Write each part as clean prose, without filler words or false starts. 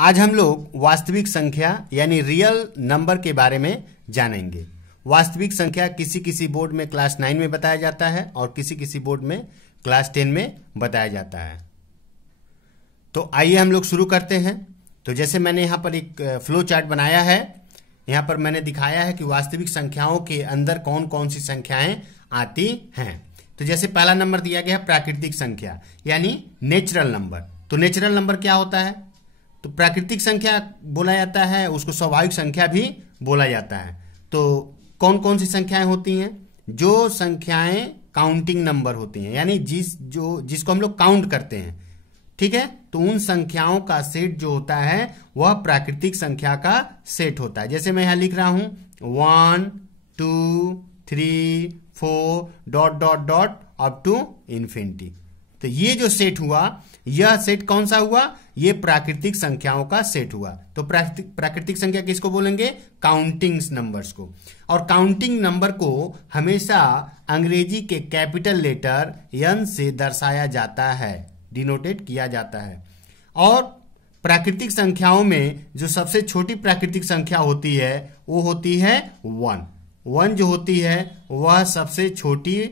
आज हम लोग वास्तविक संख्या यानी रियल नंबर के बारे में जानेंगे। वास्तविक संख्या किसी किसी बोर्ड में क्लास 9 में बताया जाता है और किसी किसी बोर्ड में क्लास 10 में बताया जाता है। तो आइए हम लोग शुरू करते हैं। तो जैसे मैंने यहाँ पर एक फ्लो चार्ट बनाया है, यहाँ पर मैंने दिखाया है कि वास्तविक संख्याओं के अंदर कौन कौन सी संख्याएं आती हैं। तो जैसे पहला नंबर दिया गया है प्राकृतिक संख्या यानी नेचुरल नंबर। तो नेचुरल नंबर क्या होता है? तो प्राकृतिक संख्या बोला जाता है, उसको स्वाभाविक संख्या भी बोला जाता है। तो कौन कौन सी संख्याएं होती हैं? जो संख्याएं काउंटिंग नंबर होती हैं यानी जिसको हम लोग काउंट करते हैं, ठीक है। तो उन संख्याओं का सेट जो होता है वह प्राकृतिक संख्या का सेट होता है। जैसे मैं यहां लिख रहा हूं 1 2 3 4 dot dot dot up to infinity. तो ये जो सेट हुआ, यह सेट कौन सा हुआ? ये प्राकृतिक संख्याओं का सेट हुआ। तो प्राकृतिक संख्या किसको बोलेंगे? काउंटिंग नंबर्स को। और काउंटिंग नंबर को हमेशा अंग्रेजी के कैपिटल लेटर n से दर्शाया जाता है, डिनोटेड किया जाता है। और प्राकृतिक संख्याओं में जो सबसे छोटी प्राकृतिक संख्या होती है वो होती है 1। 1 जो होती है वह सबसे छोटी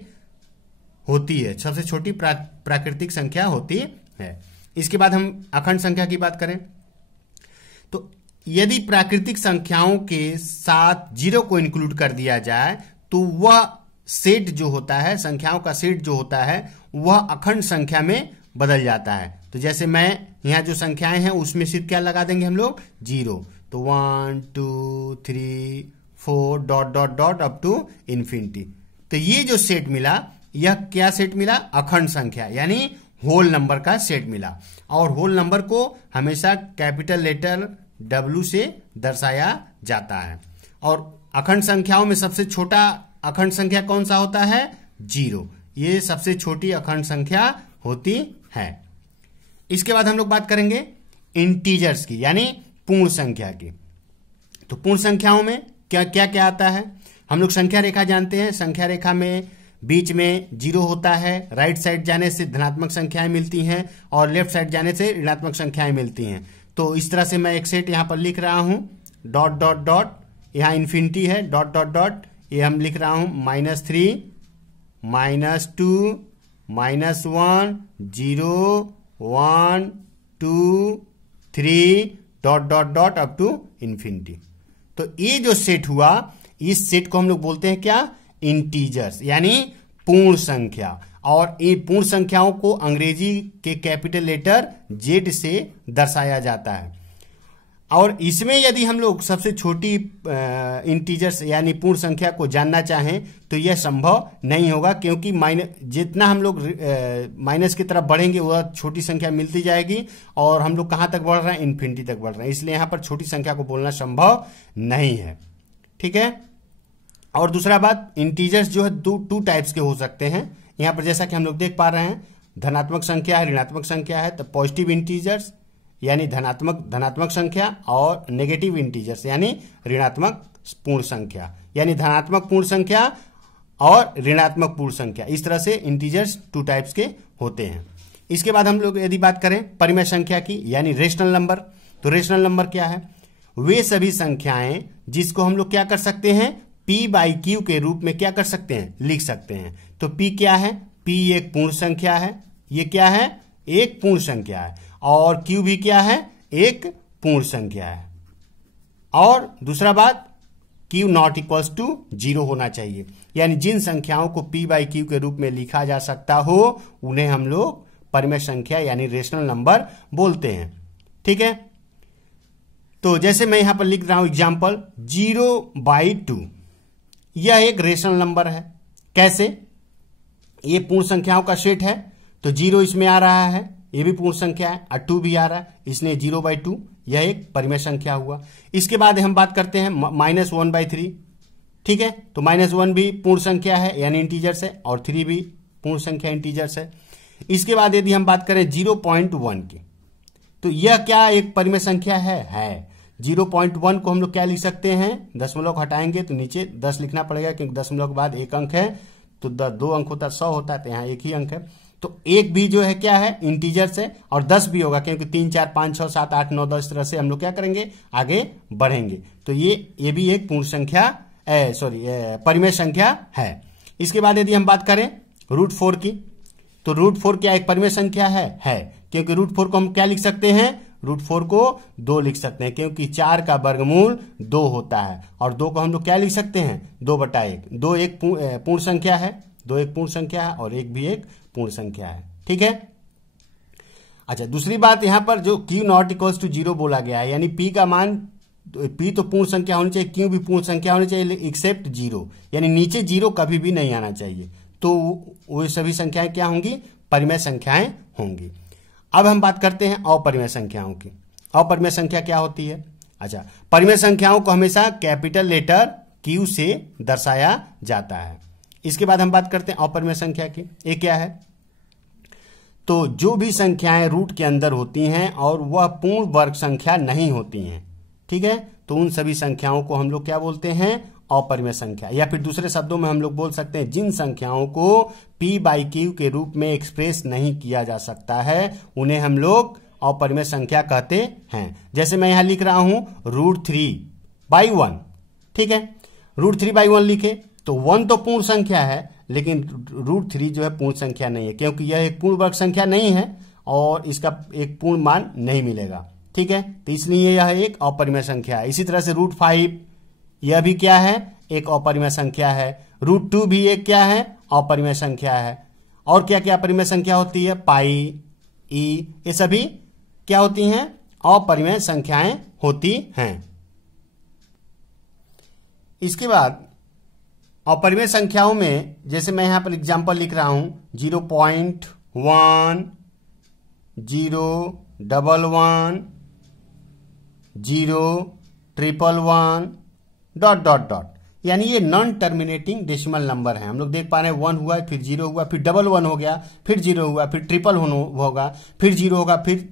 होती है, सबसे छोटी प्राकृतिक संख्या होती है। इसके बाद हम अखंड संख्या की बात करें तो यदि प्राकृतिक संख्याओं के साथ 0 को इंक्लूड कर दिया जाए तो वह सेट जो होता है, संख्याओं का सेट जो होता है, वह अखंड संख्या में बदल जाता है। तो जैसे मैं यहाँ जो संख्याएं हैं उसमें सिर्फ क्या लगा देंगे हम लोग? 0। तो 1 2 3 4 dot dot dot up to infinity. तो ये जो सेट मिला, यह क्या सेट मिला? अखंड संख्या यानी होल नंबर का सेट मिला। और होल नंबर को हमेशा कैपिटल लेटर W से दर्शाया जाता है। और अखंड संख्याओं में सबसे छोटा अखंड संख्या कौन सा होता है? 0। ये सबसे छोटी अखंड संख्या होती है। इसके बाद हम लोग बात करेंगे इंटीजर्स की यानी पूर्ण संख्या की। तो पूर्ण संख्याओं में क्या क्या क्या आता है? हम लोग संख्या रेखा जानते हैं। संख्या रेखा में बीच में 0 होता है, राइट साइड जाने से धनात्मक संख्याएं मिलती हैं और लेफ्ट साइड जाने से ऋणात्मक संख्याएं मिलती हैं। तो इस तरह से मैं एक सेट यहां पर लिख रहा हूं, डॉट डॉट डॉट, यहां इन्फिनिटी है, डॉट डॉट डॉट, ये हम लिख रहा हूं -3 -2 -1 0 1 2 3 dot dot dot up to infinity. तो ये जो सेट हुआ, इस सेट को हम लोग बोलते हैं क्या? इंटीजर्स यानी पूर्ण संख्या। और ये पूर्ण संख्याओं को अंग्रेजी के कैपिटल लेटर Z से दर्शाया जाता है। और इसमें यदि हम लोग सबसे छोटी इंटीजर्स यानी पूर्ण संख्या को जानना चाहें तो यह संभव नहीं होगा, क्योंकि जितना हम लोग माइनस की तरफ बढ़ेंगे वह छोटी संख्या मिलती जाएगी और हम लोग कहां तक बढ़ रहे हैं? इन्फिनिटी तक बढ़ रहे हैं। इसलिए यहां पर छोटी संख्या को बोलना संभव नहीं है, ठीक है। और दूसरा बात, इंटीजर्स जो है टू टाइप्स के हो सकते हैं। यहां पर जैसा कि हम लोग देख पा रहे हैं, धनात्मक संख्या है, ऋणात्मक संख्या है। तो पॉजिटिव इंटीजर्स यानी धनात्मक संख्या और नेगेटिव इंटीजर्स यानी ऋणात्मक पूर्ण संख्या, यानी धनात्मक पूर्ण संख्या और ऋणात्मक पूर्ण संख्या। इस तरह से इंटीजर्स 2 टाइप्स के होते हैं। इसके बाद हम लोग यदि बात करें परिमेय संख्या की यानी रेशनल नंबर, तो रेशनल नंबर क्या है? वे सभी संख्याएं जिसको हम लोग क्या कर सकते हैं? P/Q के रूप में क्या कर सकते हैं? लिख सकते हैं। तो P क्या है? P एक पूर्ण संख्या है। ये क्या है? एक पूर्ण संख्या है। और Q भी क्या है? एक पूर्ण संख्या है। और दूसरा बात, Q नॉट इक्वल्स टू 0 होना चाहिए, यानी जिन संख्याओं को P/Q के रूप में लिखा जा सकता हो उन्हें हम लोग परिमेय संख्या यानी रेशनल नंबर बोलते हैं, ठीक है। तो जैसे मैं यहां पर लिख रहा हूं एग्जाम्पल 0/2, यह एक रेशनल नंबर है। कैसे? ये पूर्ण संख्याओं का सेट है, तो 0 इसमें आ रहा है, ये भी पूर्ण संख्या है, और 2 भी आ रहा है, इसलिए 0/2 यह एक परिमेय संख्या हुआ। इसके बाद हम बात करते हैं -1/3, ठीक है। तो -1 भी पूर्ण संख्या है यानी इंटीजर्स है, और 3 भी पूर्ण संख्या इंटीजर्स है। इसके बाद यदि हम बात करें 0.1 की, तो यह क्या एक परिमेय संख्या है। 0.1 को हम लोग क्या लिख सकते हैं? दशमलव हटाएंगे तो नीचे 10 लिखना पड़ेगा, क्योंकि दशमलव के बाद एक अंक है, तो 2 अंक होता है, 100 होता है, तो यहाँ एक ही अंक है। तो एक भी जो है क्या है इंटीजर्स है, और 10 भी होगा क्योंकि 3 4 5 6 7 8 9 10 तरह से हम लोग क्या करेंगे आगे बढ़ेंगे। तो ये भी एक पूर्ण संख्या परिमेय संख्या है। इसके बाद यदि हम बात करें √4 की, तो √4 क्या एक परिमेय संख्या है क्योंकि √4 को हम क्या लिख सकते हैं, √4 को 2 लिख सकते हैं क्योंकि 4 का वर्गमूल 2 होता है, और 2 को हम लोग क्या लिख सकते हैं 2/1। 2 एक पूर्ण संख्या है, 2 एक पूर्ण संख्या है और 1 भी एक पूर्ण संख्या है। ठीक है। अच्छा, दूसरी बात यहां पर जो Q ≠ = 0 बोला गया है, यानी P का मान, P तो पूर्ण संख्या होनी चाहिए, Q भी पूर्ण संख्या होनी चाहिए एक्सेप्ट 0, यानी नीचे 0 कभी भी नहीं आना चाहिए। तो वो सभी संख्याएं क्या होंगी, परिमेय संख्याएं होंगी। अब हम बात करते हैं अपरिमेय संख्याओं की। अपरिमेय संख्या क्या होती है? अच्छा, परिमेय संख्याओं को हमेशा कैपिटल लेटर Q से दर्शाया जाता है। इसके बाद हम बात करते हैं अपरिमेय संख्या की। ये क्या है? तो जो भी संख्याएं रूट के अंदर होती हैं और वह पूर्ण वर्ग संख्या नहीं होती हैं, ठीक है, तो उन सभी संख्याओं को हम लोग क्या बोलते हैं, अपरिमेय संख्या। या फिर दूसरे शब्दों में हम लोग बोल सकते हैं जिन संख्याओं को P/Q के रूप में एक्सप्रेस नहीं किया जा सकता है उन्हें हम लोग अपरिमेय संख्या कहते हैं। जैसे मैं यहां लिख रहा हूं √3/1, ठीक है, √3/1 लिखे तो 1 तो पूर्ण संख्या है, लेकिन √3 जो है पूर्ण संख्या नहीं है क्योंकि यह एक पूर्ण वर्ग संख्या नहीं है और इसका एक पूर्ण मान नहीं मिलेगा। ठीक है, तो इसलिए यह एक अपरिमेय संख्या है। इसी तरह से √5 यह भी क्या है, एक अपरिमेय संख्या है। √2 भी एक क्या है, अपरिमेय संख्या है। और क्या क्या अपरिमेय संख्या होती है, पाई, ई, ये सभी क्या होती हैं, अपरिमेय संख्याएं होती हैं। इसके बाद अपरिमेय संख्याओं में जैसे मैं यहां पर एग्जांपल लिख रहा हूं 0.1, 0, 11, 0, 111, ... यानी ये नॉन टर्मिनेटिंग डेसिमल नंबर है। हम लोग देख पा रहे हैं 1 हुआ, फिर 0 हुआ, फिर 11 हो गया, फिर 0 हुआ, फिर 111 होगा, फिर 0 होगा, फिर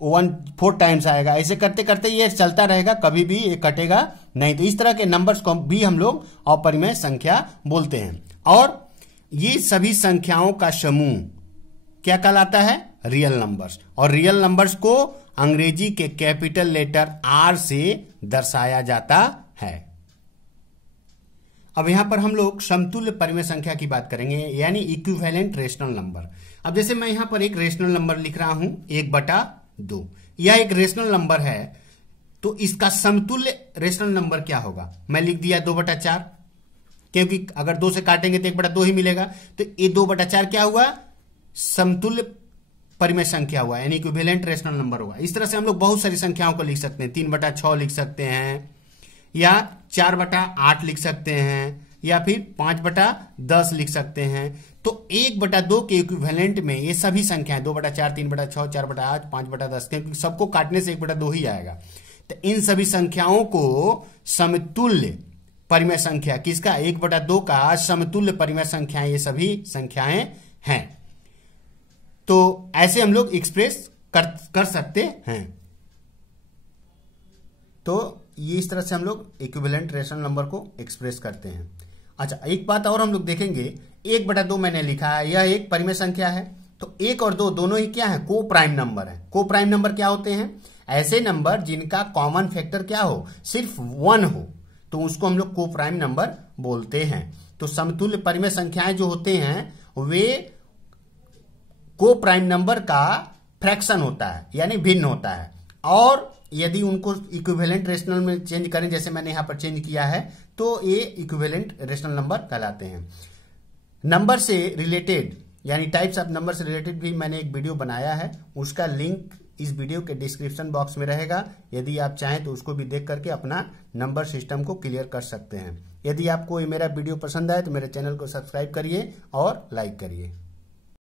1 4 टाइम्स आएगा। ऐसे करते करते ये चलता रहेगा, कभी भी ये कटेगा नहीं। तो इस तरह के नंबर्स को भी हम लोग अपरिमेय संख्या बोलते हैं। और ये सभी संख्याओं का समूह क्या कहलाता है, रियल नंबर्स। और रियल नंबर्स को अंग्रेजी के कैपिटल लेटर R से दर्शाया जाता है। अब यहां पर हम लोग समतुल्य परिमेय संख्या की बात करेंगे, यानी इक्विवेलेंट रेशनल नंबर। अब जैसे मैं यहां पर एक रेशनल नंबर लिख रहा हूं 1/2, यह एक रेशनल नंबर है, तो इसका समतुल्य रेशनल नंबर क्या होगा, मैं लिख दिया 2/4, क्योंकि अगर 2 से काटेंगे तो 1/2 ही मिलेगा। तो ये 2/4 क्या हुआ, समतुल्य परिमेय संख्या हुआ, यानी इक्विवेलेंट रेशनल नंबर होगा। इस तरह से हम लोग बहुत सारी संख्याओं को लिख सकते हैं, 3/6 लिख सकते हैं, या 4/8 लिख सकते हैं, या फिर 5/10 लिख सकते हैं। तो 1/2 के इक्विवेलेंट में ये सभी संख्याएं 2/4, 3/6, 4/8, 5/10, क्योंकि सबको काटने से 1/2 ही आएगा। तो इन सभी संख्याओं को समतुल्य परिमेय संख्या, किसका, 1/2 का समतुल्य परिमेय संख्याएं ये सभी संख्याएं हैं। तो ऐसे हम लोग एक्सप्रेस कर सकते हैं। तो ये इस तरह से हम लोग इक्विवेलेंट रेशनल नंबर को एक्सप्रेस करते हैं। अच्छा, एक बात और हम लोग देखेंगे, 1/2 मैंने लिखा है, यह एक परिमेय संख्या है। तो 1 और 2 दोनों ही क्या है, को प्राइम नंबर है। को प्राइम नंबर क्या होते हैं, ऐसे नंबर जिनका कॉमन फैक्टर क्या हो, सिर्फ 1 हो, तो उसको हम लोग को प्राइम नंबर बोलते हैं। तो समतुल्य परिमेय संख्याएं जो होते हैं वे को प्राइम नंबर का फ्रैक्शन होता है, यानी भिन्न होता है। और यदि उनको इक्विवेलेंट रेशनल में चेंज करें, जैसे मैंने यहां पर चेंज किया है, तो ये इक्विवेलेंट रेशनल नंबर कहलाते हैं। नंबर से रिलेटेड, यानी टाइप्स ऑफ नंबर से रिलेटेड भी मैंने एक वीडियो बनाया है, उसका लिंक इस वीडियो के डिस्क्रिप्शन बॉक्स में रहेगा। यदि आप चाहें तो उसको भी देख करके अपना नंबर सिस्टम को क्लियर कर सकते हैं। यदि आपको ये मेरा वीडियो पसंद आए तो मेरे चैनल को सब्सक्राइब करिए और लाइक करिए।